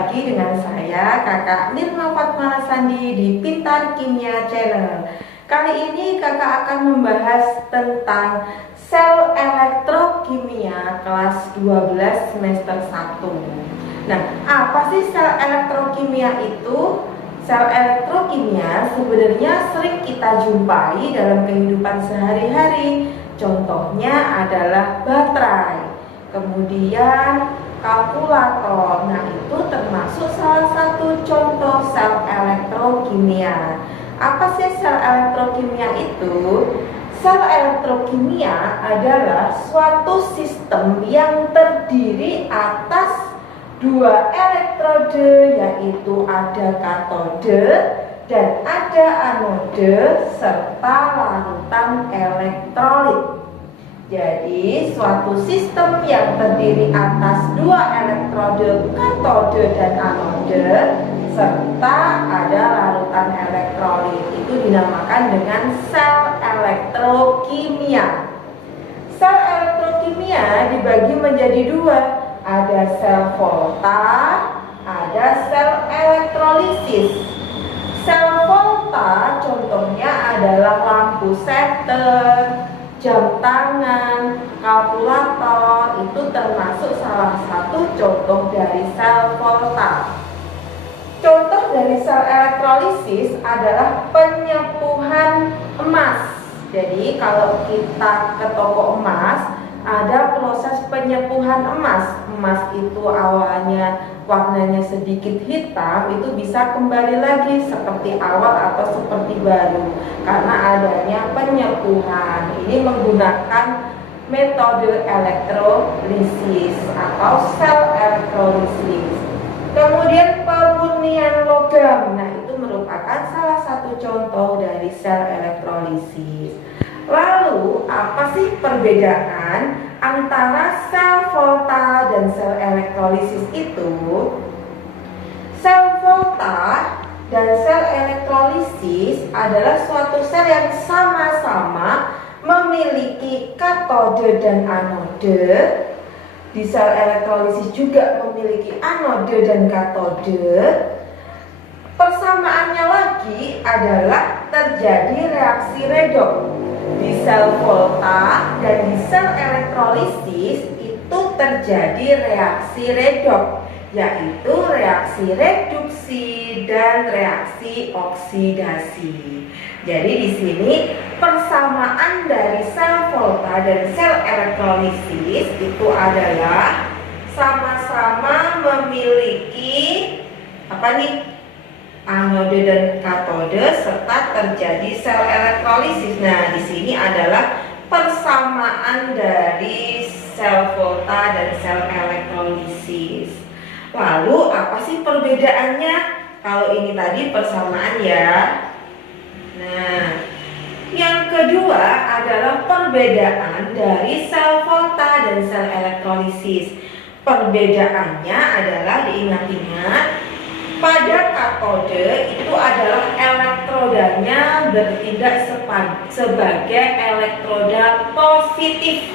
lagi dengan saya Kakak Nirma Fatmala Sandi di Pintar Kimia Channel. Kali ini kakak akan membahas tentang sel elektrokimia kelas 12 semester 1. Nah, apa sih sel elektrokimia itu? Sel elektrokimia sebenarnya sering kita jumpai dalam kehidupan sehari-hari. Contohnya adalah baterai, kemudian kalkulator. Nah, itu termasuk salah satu contoh sel elektrokimia. Apa sih sel elektrokimia itu? Sel elektrokimia adalah suatu sistem yang terdiri atas dua elektrode, yaitu ada katode dan ada anode serta larutan elektrolit. Jadi suatu sistem yang terdiri atas dua elektrode katode dan anode serta ada larutan elektrolit itu dinamakan dengan sel elektrokimia. Sel elektrokimia dibagi menjadi dua, ada sel volta, ada sel elektrolisis. Sel volta contohnya adalah lampu seter, jam tangan, kalkulator, itu termasuk salah satu contoh dari sel volta. Contoh dari sel elektrolisis adalah penyepuhan emas. Jadi kalau kita ke toko emas, ada proses penyepuhan emas. Emas itu awalnya warnanya sedikit hitam, itu bisa kembali lagi seperti awal atau seperti baru karena adanya penyepuhan. Ini menggunakan metode elektrolisis atau sel elektrolisis. Kemudian pemurnian logam. Nah, itu merupakan salah satu contoh dari sel elektrolisis. Lalu, apa sih perbedaan antara sel volta dan sel elektrolisis itu? Sel volta dan sel elektrolisis adalah suatu sel yang sama-sama memiliki katode dan anode. Di sel elektrolisis juga memiliki anode dan katode. Persamaannya lagi adalah terjadi reaksi redoks. Di sel volta dan di sel elektrolisis itu terjadi reaksi redoks, yaitu reaksi reduksi dan reaksi oksidasi. Jadi di sini persamaan dari sel volta dan sel elektrolisis itu adalah sama-sama memiliki anode dan katode serta terjadi sel elektrolisis. Nah, di sini adalah persamaan dari sel volta dan sel elektrolisis. Lalu apa sih perbedaannya? Kalau ini tadi persamaan ya. Nah, yang kedua adalah perbedaan dari sel volta dan sel elektrolisis. Perbedaannya adalah diingat-ingat, pada katode itu adalah elektrodanya bertindak sebagai elektroda positif,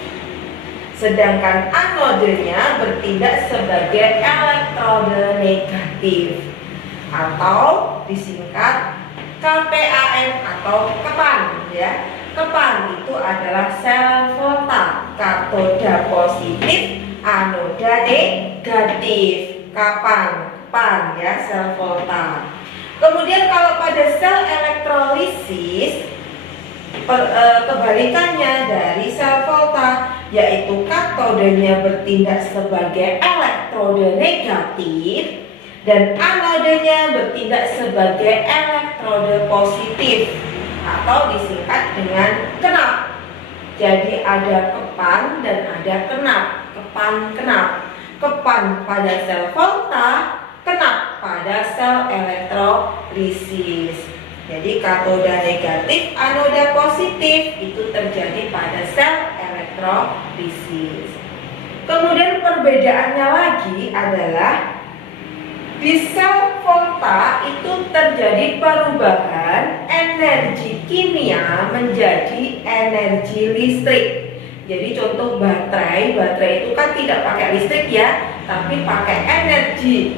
sedangkan anodenya bertindak sebagai elektroda negatif atau disingkat KPAN atau kepan ya. Kepan itu adalah sel volta, katoda positif, anoda negatif. Kapan? Pan ya, sel volta. Kemudian kalau pada sel elektrolisis kebalikannya dari sel volta, yaitu katodenya bertindak sebagai elektroda negatif dan anodenya bertindak sebagai elektroda positif atau disingkat dengan kenap. Jadi ada kepan dan ada kenap. Kepan kenap. Kepan pada sel volta, kenap pada sel elektrolisis. Jadi katoda negatif, anoda positif itu terjadi pada sel elektrolisis. Kemudian perbedaannya lagi adalah di sel volta itu terjadi perubahan energi kimia menjadi energi listrik. Jadi contoh baterai itu kan tidak pakai listrik ya, tapi pakai energi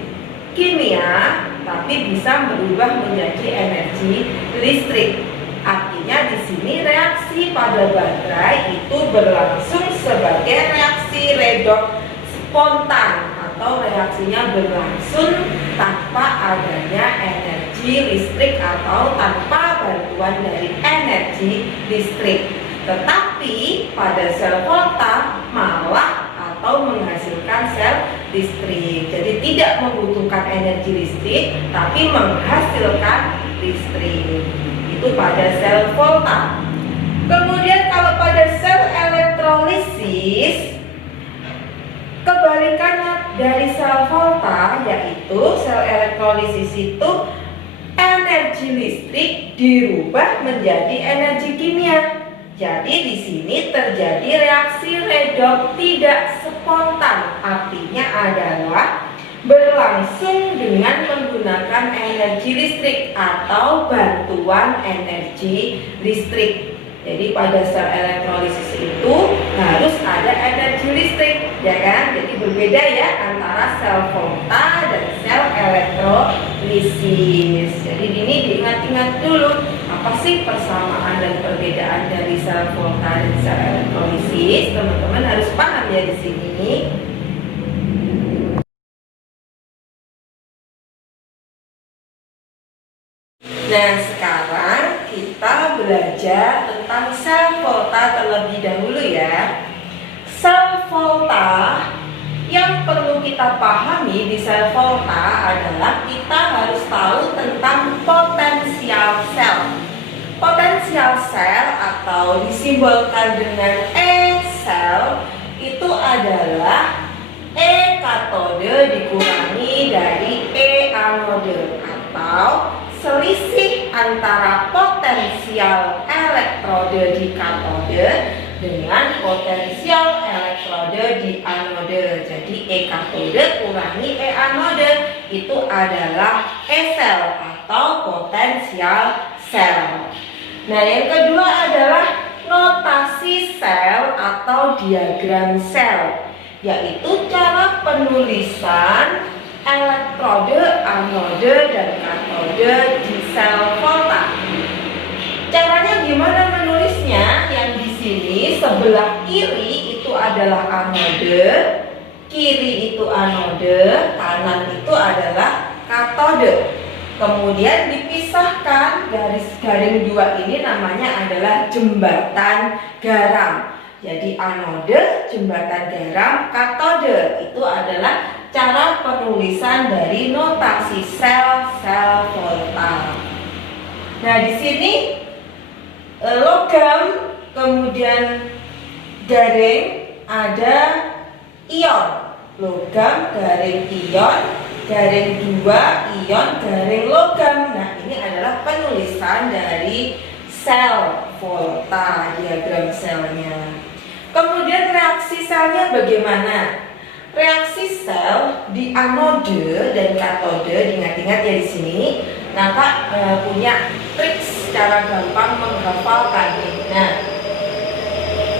kimia, tapi bisa berubah menjadi energi listrik. Artinya di sini reaksi pada baterai itu berlangsung sebagai reaksi redoks spontan atau reaksinya berlangsung tanpa adanya energi listrik atau tanpa bantuan dari energi listrik. Tetapi pada sel volta malah atau menghasilkan sel listrik. Jadi tidak membutuhkan energi listrik tapi menghasilkan listrik. Itu pada sel volta. Kemudian kalau pada sel elektrolisis, kebalikannya dari sel volta, yaitu sel elektrolisis itu energi listrik dirubah menjadi energi kimia. Jadi di sini terjadi reaksi redoks tidak spontan, artinya adalah berlangsung dengan menggunakan energi listrik atau bantuan energi listrik. Jadi pada sel elektrolisis itu harus ada energi listrik, ya kan? Jadi berbeda ya antara sel volta dan sel elektrolisis. Jadi ini diingat-ingat dulu, apa sih persamaan dan perbedaan dari sel volta dan sel elektrolisis? Teman-teman harus paham ya di sini. Nah, sekarang kita belajar tentang sel volta terlebih dahulu ya. Sel volta yang perlu kita pahami di sel volta adalah kita harus tahu tentang potensial sel. Potensial sel atau disimbolkan dengan E sel itu adalah E katode dikurangi dari E anode atau selisih antara potensial elektrode di katode dengan potensial elektrode di anode. Jadi E katode kurangi E anode itu adalah E sel atau potensial sel. Nah, yang kedua adalah notasi sel atau diagram sel, yaitu cara penulisan elektrode, anode, dan katode di sel volta. Caranya gimana menulisnya? Yang di sini sebelah kiri itu adalah anode, kiri itu anode, kanan itu adalah katode. Kemudian dipisahkan, garis garing dua ini namanya adalah jembatan garam. Jadi anode, jembatan garam, katode itu adalah cara penulisan dari notasi sel-sel volta. Nah, di sini logam, kemudian garing, ada ion. Logam, garing, ion, garing 2, ion, garing logam. Nah, ini adalah penulisan dari sel volta, diagram selnya. Kemudian reaksi selnya bagaimana? Reaksi sel di anode dan katode, diingat-ingat ya di sini. Nah, Kak punya trik secara gampang menghafalkan. Nah,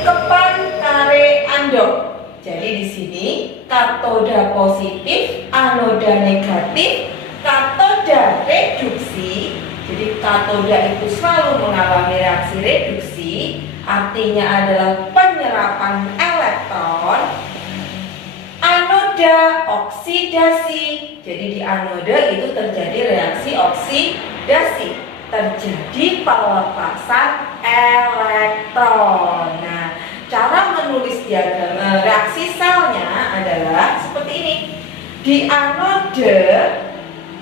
kepan kare andok. Jadi di sini katoda positif, anoda negatif, katoda reduksi. Jadi katoda itu selalu mengalami reaksi reduksi, artinya adalah penyerapan elektron. Anoda oksidasi. Jadi di anoda itu terjadi reaksi oksidasi, terjadi pelepasan elektron. Nah, cara menulis diagram reaksi selnya adalah seperti ini. Di anode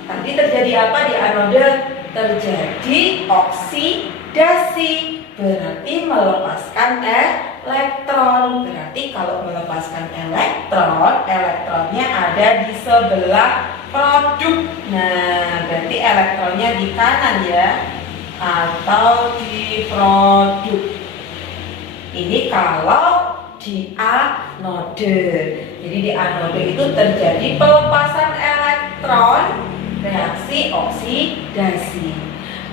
tadi terjadi apa? Di anode terjadi oksidasi, berarti melepaskan elektron. Berarti kalau melepaskan elektron, elektronnya ada di sebelah produk. Nah, berarti elektronnya di kanan ya, atau di produk. Ini kalau di anode. Jadi di anode itu terjadi pelepasan elektron, reaksi oksidasi.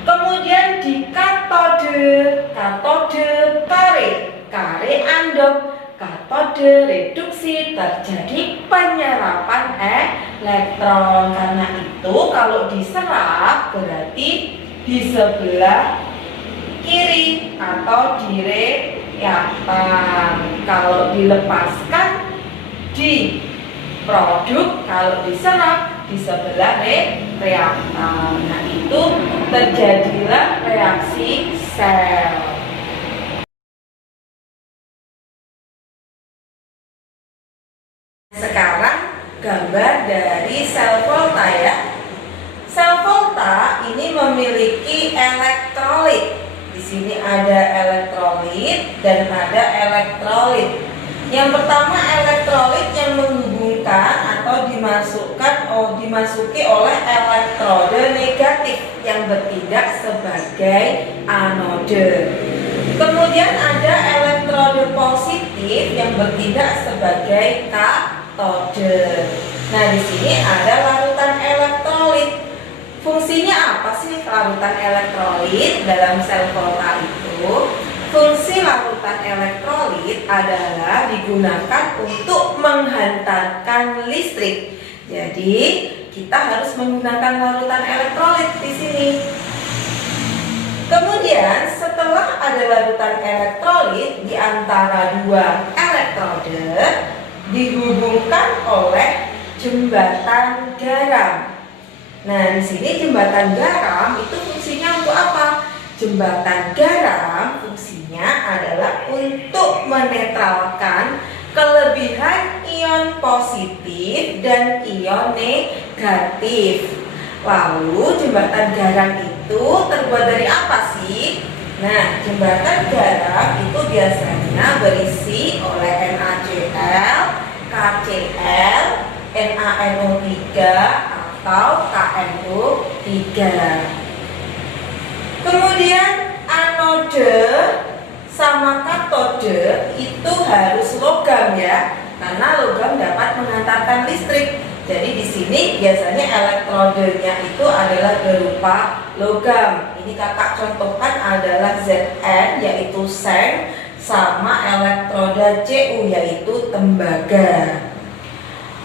Kemudian di katode, katode kare, kare andok, katode katode reduksi terjadi penyerapan elektron. Karena itu kalau diserap berarti di sebelah kiri atau di reaktan. Kalau dilepaskan di produk, kalau diserap di sebelah reaktan. Nah, itu terjadilah reaksi sel. Sekarang gambar dari sel volta ya. Sel volta ini memiliki elektrolit. Di sini ada elektrolit dan ada elektrolit. Yang pertama elektrolit yang menghubungkan atau dimasuki oleh elektrode negatif yang bertindak sebagai anode. Kemudian ada elektrode positif yang bertindak sebagai katode. Nah, di sini ada larutan elektrolit. Fungsinya apa sih larutan elektrolit dalam sel volta itu? Fungsi larutan elektrolit adalah digunakan untuk menghantarkan listrik. Jadi, kita harus menggunakan larutan elektrolit di sini. Kemudian, setelah ada larutan elektrolit di antara dua elektrode, dihubungkan oleh jembatan garam. Nah, di sini jembatan garam itu fungsinya untuk apa? Jembatan garam fungsinya adalah untuk menetralkan kelebihan ion positif dan ion negatif. Lalu jembatan garam itu terbuat dari apa sih? Nah, jembatan garam itu biasanya berisi oleh NaCl, KCl, NaNO3 atau KNO3. Kemudian anode sama katode itu harus logam ya, karena logam dapat mengantarkan listrik. Jadi di sini biasanya elektrodenya itu adalah berupa logam. Ini kakak contohkan adalah Zn yaitu seng, sama elektroda Cu yaitu tembaga.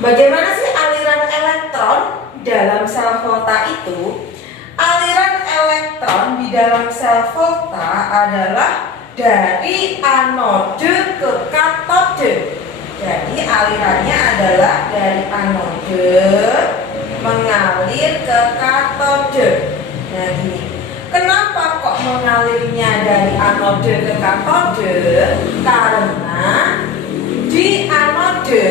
Bagaimana sih aliran elektron dalam sel volta itu? Aliran elektron di dalam sel volta adalah dari anode ke katode. Jadi alirannya adalah dari anode mengalir ke katode. Nah, gini. Kenapa kok mengalirnya dari anode ke katode? Karena di anode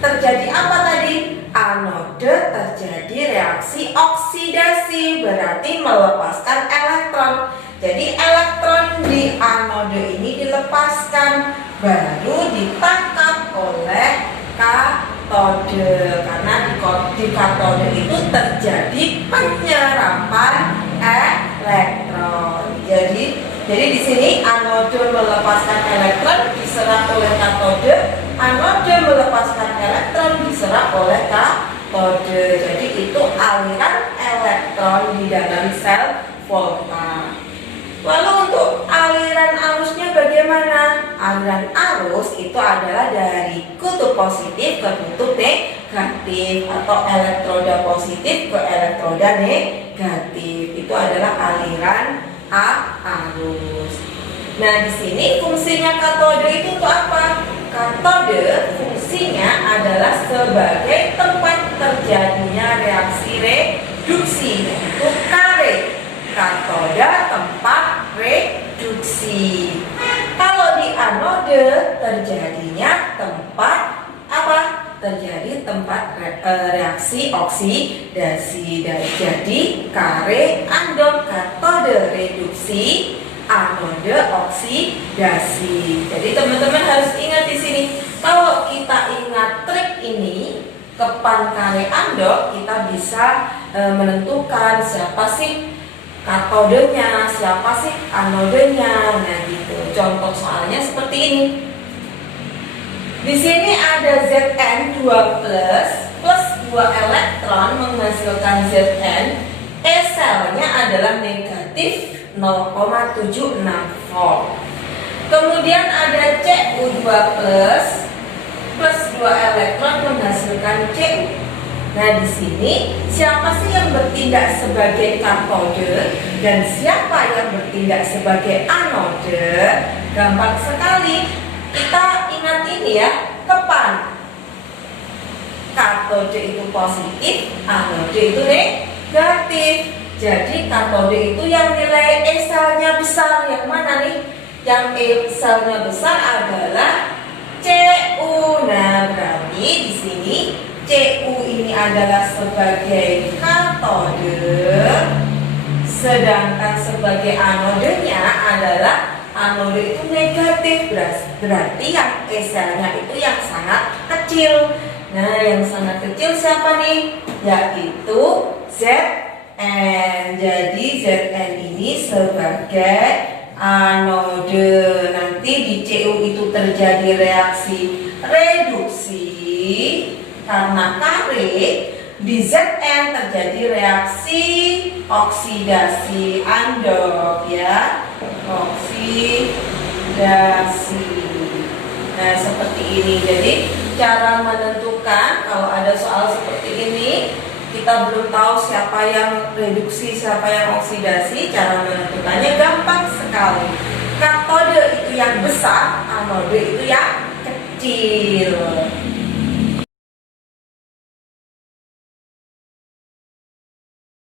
terjadi apa tadi? Anode terjadi reaksi oksidasi, berarti melepaskan elektron. Jadi elektron di anode ini dilepaskan, baru ditangkap oleh katode. Karena di katode itu terjadi penyerapan elektron. Jadi di sini anode melepaskan elektron diserap oleh katode, anode melepaskan elektron diserap oleh katode. Jadi itu aliran elektron di dalam sel volta. Lalu untuk aliran arusnya bagaimana? Aliran arus itu adalah dari kutub positif ke kutub negatif atau elektroda positif ke elektroda negatif. Itu adalah aliran arus. Nah, di sini fungsinya katode itu untuk apa? Katode fungsinya adalah sebagai tempat terjadinya reaksi reduksi, yaitu kare. Katoda tempat reduksi. Kalau di anode terjadinya tempat apa? Terjadi tempat reaksi oksidasi. Jadi kare andon katode reduksi, anode oksidasi. Jadi teman-teman harus ingat di sini. Kalau kita ingat trik ini, kepan kare andon, kita bisa menentukan siapa sih katodenya, siapa sih anodenya. Nah, gitu. Contoh soalnya seperti ini. Di sini ada Zn 2+ plus 2 elektron menghasilkan Zn. selnya adalah negatif 0,76 volt. Kemudian ada Cu2+ plus 2 elektron menghasilkan Cu. Nah, di sini siapa sih yang bertindak sebagai katode dan siapa yang bertindak sebagai anode? Gampang sekali. Kita ingat ini ya, kepan. Katode itu positif, anode itu negatif. Jadi katode itu yang nilai E selnya besar. Yang mana nih? Yang E selnya besar adalah Cu. Nah, berarti di sini Cu ini adalah sebagai katode, sedangkan sebagai anodenya adalah anode itu negatif. Berarti yang E selnya itu yang sangat kecil. Nah, yang sangat kecil siapa nih? Yaitu Zn. Jadi Zn ini sebagai anode. Nanti di Cu itu terjadi reaksi reduksi. Karena kare, di Zn terjadi reaksi oksidasi andop ya, oksidasi. Nah, seperti ini. Jadi cara menentukan kalau ada soal seperti ini, kita belum tahu siapa yang reduksi, siapa yang oksidasi, cara menentukannya gampang sekali. Katode itu yang besar, anode itu yang kecil.